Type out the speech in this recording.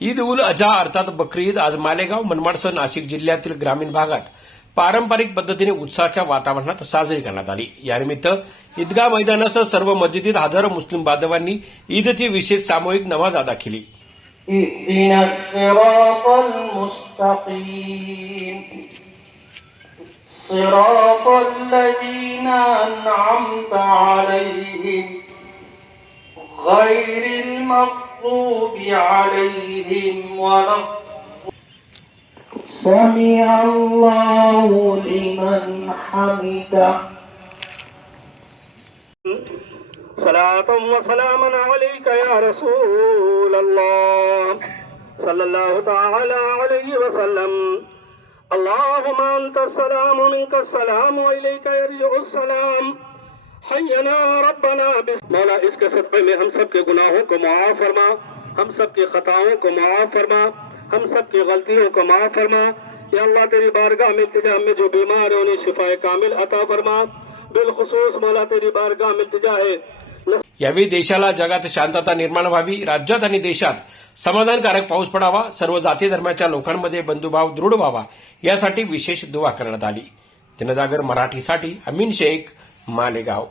ईद उल अजहा अर्थात बकरी ईद आज मालेगाव, मनमाडसह नाशिक जिल्ह्यातील ग्रामीण भागात पारंपरिक पद्धतीने उत्साहाच्या वातावरणात साजरी करण्यात आली। यानिमित्त ईदगाह मैदानासह सर्व मस्जिदीत हजारो मुस्लिम बांधवांनी ईदची विशेष सामूहिक नमाज अदा केली। इहदिनस सिरातल मुस्तकीम सिरातल लजीना अनअमता अलैहिम गैरिल मग़्ज़ूबि अलैहिम वला समिअ अल्लाहु लिमन हमिदह। सलातुम व सलामन अलैका या रसूल अल्लाह सल्लल्लाहु तआला अलैहि वसल्लम। अल्लाहुम्मा अंतस सलाम व मिनकस सलाम व इलैका यरजिउस सलाम। हय्यना रब्बना मौला, इसके सदक़े में हम सब के गुनाहों को माफ़ फरमा, हम सब की खताओं को माफ़ फरमा, हम सब की गलतियों को माफ़ फरमा। या अल्लाह तेरी बारगाह में इल्तिजा में जो बीमार है उन्हें शिफाए कामिल अता फरमा। बिलखुसूस मौला तेरी बारगाह में इल्तिजा है यावेळी देशाला जगात शांतता निर्माण व्हावी, राज्यात आणि देशात समाधानकारक पाऊस पडावा, सर्व जाती धर्माच्या लोकांमध्ये बंधुभाव दृढ व्हावा यासाठी विशेष दुआ करण्यात आली। जनजागर मराठीसाठी अमीन शेख, मालेगाव।